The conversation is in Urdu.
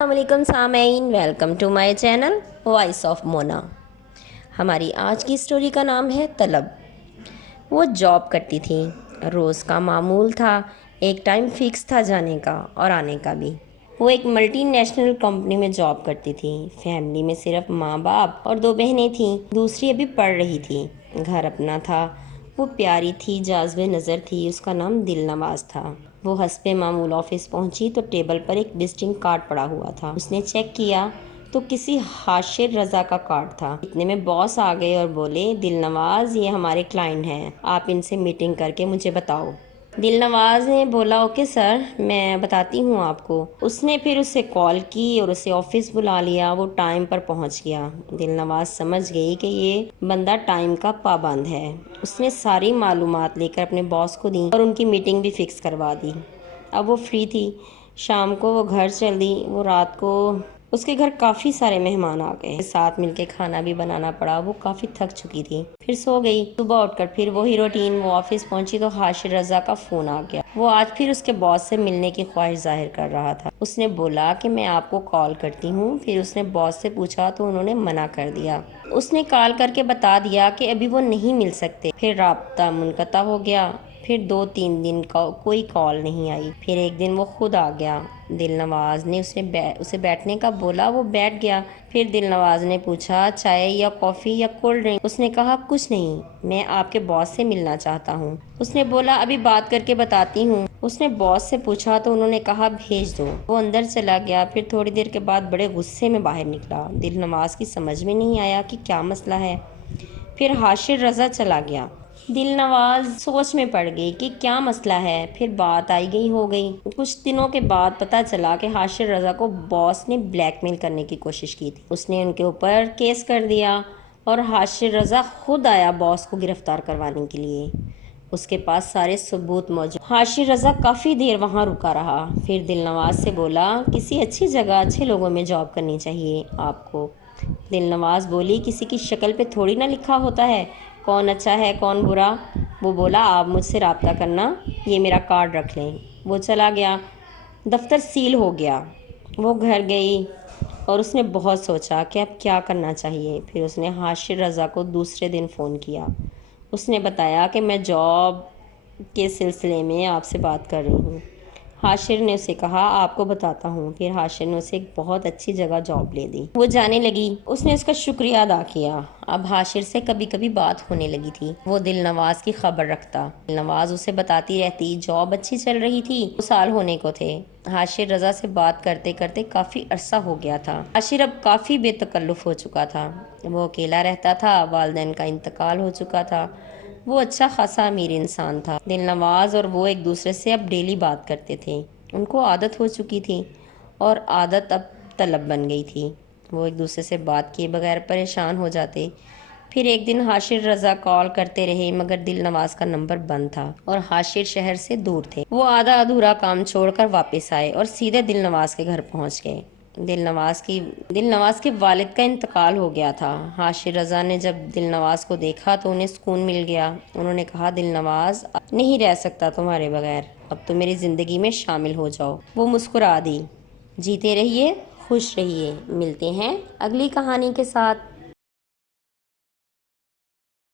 السلام علیکم سامعین، welcome to my channel voice of Mona. ہماری آج کی اسٹوری کا نام ہے طلب۔ وہ جاب کرتی تھی، روز کا معمول تھا، ایک ٹائم فکس تھا جانے کا اور آنے کا بھی۔ وہ ایک ملٹی نیشنل کمپنی میں جاب کرتی تھی۔ فیملی میں صرف ماں باپ اور 2 بہنیں تھیں، دوسری ابھی پڑھ رہی تھی۔ گھر اپنا تھا۔ وہ پیاری تھی، جاذب نظر تھی، اس کا نام دل نواز تھا۔ وہ حسب معمول آفس پہنچی تو ٹیبل پر ایک وزٹنگ کارڈ پڑا ہوا تھا۔ اس نے چیک کیا تو کسی حاشر رضا کا کارڈ تھا۔ اتنے میں باس آ گئے اور بولے، دل نواز یہ ہمارے کلائنٹ ہیں، آپ ان سے میٹنگ کر کے مجھے بتاؤ۔ دل نواز نے بولا اوکے سر، میں بتاتی ہوں آپ کو۔ اس نے پھر اسے کال کی اور اسے آفس بلا لیا۔ وہ ٹائم پر پہنچ گیا۔ دل نواز سمجھ گئی کہ یہ بندہ ٹائم کا پابند ہے۔ اس نے ساری معلومات لے کر اپنے باس کو دیں اور ان کی میٹنگ بھی فکس کروا دی۔ اب وہ فری تھی۔ شام کو وہ گھر چل دی۔ وہ رات کو اس کے گھر کافی سارے مہمان آ گئے، ساتھ مل کے کھانا بھی بنانا پڑا۔ وہ کافی تھک چکی تھی، پھر سو گئی۔ صبح اٹھ کر پھر وہی روٹین۔ وہ آفس پہنچی تو حاشر رضا کا فون آ گیا۔ وہ آج پھر اس کے باس سے ملنے کی خواہش ظاہر کر رہا تھا۔ اس نے بولا کہ میں آپ کو کال کرتی ہوں۔ پھر اس نے باس سے پوچھا تو انہوں نے منع کر دیا۔ اس نے کال کر کے بتا دیا کہ ابھی وہ نہیں مل سکتے۔ پھر رابطہ منقطع ہو گیا۔ پھر 2-3 دن کا کوئی کال نہیں آئی۔ پھر ایک دن وہ خود آ گیا۔ دل نواز نے اسے بیٹھنے کا بولا، وہ بیٹھ گیا۔ پھر دل نواز نے پوچھا چائے یا کافی یا کولڈ ڈرنک؟ اس نے کہا کچھ نہیں، میں آپ کے باس سے ملنا چاہتا ہوں۔ اس نے بولا ابھی بات کر کے بتاتی ہوں۔ اس نے باس سے پوچھا تو انہوں نے کہا بھیج دو۔ وہ اندر چلا گیا۔ پھر تھوڑی دیر کے بعد بڑے غصے میں باہر نکلا۔ دل نواز کی سمجھ میں نہیں آیا کہ کیا مسئلہ ہے۔ پھر حاشر رضا چلا گیا۔ دل نواز سوچ میں پڑ گئی کہ کیا مسئلہ ہے۔ پھر بات آئی گئی ہو گئی۔ کچھ دنوں کے بعد پتہ چلا کہ حاشر رضا کو باس نے بلیک میل کرنے کی کوشش کی تھی۔ اس نے ان کے اوپر کیس کر دیا اور حاشر رضا خود آیا باس کو گرفتار کروانے کے لیے۔ اس کے پاس سارے ثبوت موجود۔ حاشر رضا کافی دیر وہاں رکا رہا۔ پھر دل نواز سے بولا کسی اچھی جگہ اچھے لوگوں میں جاب کرنی چاہیے آپ کو۔ دل نواز بولی کسی کی شکل پہ تھوڑی نہ لکھا ہوتا ہے کون اچھا ہے کون برا۔ وہ بولا آپ مجھ سے رابطہ کرنا، یہ میرا کارڈ رکھ لیں۔ وہ چلا گیا۔ دفتر سیل ہو گیا۔ وہ گھر گئی اور اس نے بہت سوچا کہ اب کیا کرنا چاہیے۔ پھر اس نے حاشر رضا کو دوسرے دن فون کیا۔ اس نے بتایا کہ میں جاب کے سلسلے میں آپ سے بات کر رہی ہوں۔ حاشر نے اسے کہا آپ کو بتاتا ہوں۔ پھر حاشر نے اسے ایک بہت اچھی جگہ جاب لے دی۔ وہ جانے لگی۔ اس نے اس کا شکریہ ادا کیا۔ اب حاشر سے کبھی کبھی بات ہونے لگی تھی۔ وہ دل نواز کی خبر رکھتا۔ دل نواز اسے بتاتی رہتی۔ جاب اچھی چل رہی تھی، 2 سال ہونے کو تھے۔ حاشر رضا سے بات کرتے کرتے کافی عرصہ ہو گیا تھا۔ حاشر اب کافی بے تکلف ہو چکا تھا۔ وہ اکیلا رہتا تھا، والدین کا انتقال ہو چکا تھا۔ وہ اچھا خاصا امیر انسان تھا۔ دل نواز اور وہ ایک دوسرے سے اب ڈیلی بات کرتے تھے۔ ان کو عادت ہو چکی تھی اور عادت اب طلب بن گئی تھی۔ وہ ایک دوسرے سے بات کیے بغیر پریشان ہو جاتے۔ پھر ایک دن حاشر رضا کال کرتے رہے مگر دل نواز کا نمبر بند تھا اور حاشر شہر سے دور تھے۔ وہ آدھا ادھورا کام چھوڑ کر واپس آئے اور سیدھے دل نواز کے گھر پہنچ گئے۔ دل نواز کے والد کا انتقال ہو گیا تھا۔ حاشر رضا نے جب دل نواز کو دیکھا تو انہیں سکون مل گیا۔ انہوں نے کہا دل نواز نہیں رہ سکتا تمہارے بغیر، اب تو میری زندگی میں شامل ہو جاؤ۔ وہ مسکرا دی۔ جیتے رہیے، خوش رہیے۔ ملتے ہیں اگلی کہانی کے ساتھ۔